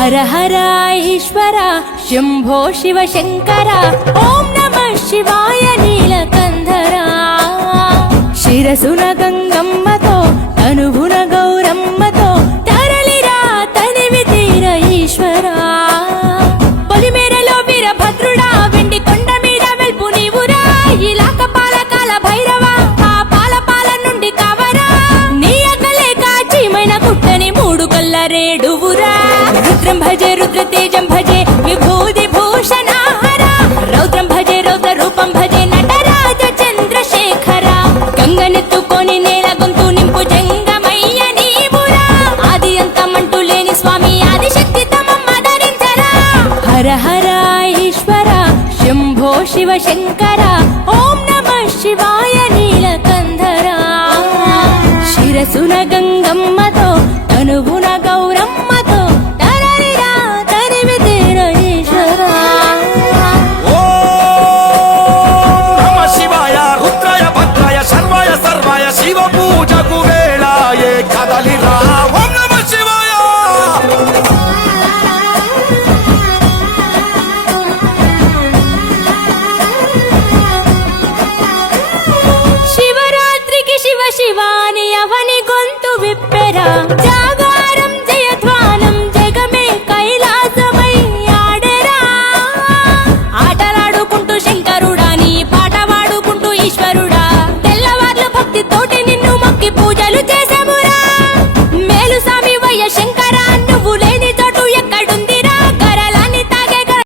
హర హర ఈశ్వర శంభో శివ శంకర ఓం నమః శివాయ నీలకంధర శిరసున గంగమ్మతో తనువున గౌరమ్మతో తరలిరా తనివి తీర ఈశ్వరా పొలిమేరలో వీరభద్రుడా వెండి కొండ మీద వెల్పు నీవురా ఇలాక పాలకాల భైరవ ఆ పాల నుండి కావరా నీ అకలే కాచీమైన కుట్టని మూడు కల్ల రేడువురా రుద్రం భజే రుద్ర తేజం భజే విభూతి భూషణాహర రౌద్రం భజే రౌద్ర రూపం భజే నటరాజ చంద్రశేఖర గంగనెత్తుకొని నేల గొంతు నింపు జంగమయ్య నీవురా ఆది అంతమంటూ లేని స్వామి ఆదిశక్తి తమమ్మ ధరించరా హర హర ఈశ్వర శంభో శివ శంకర ఓం నమః శివాయ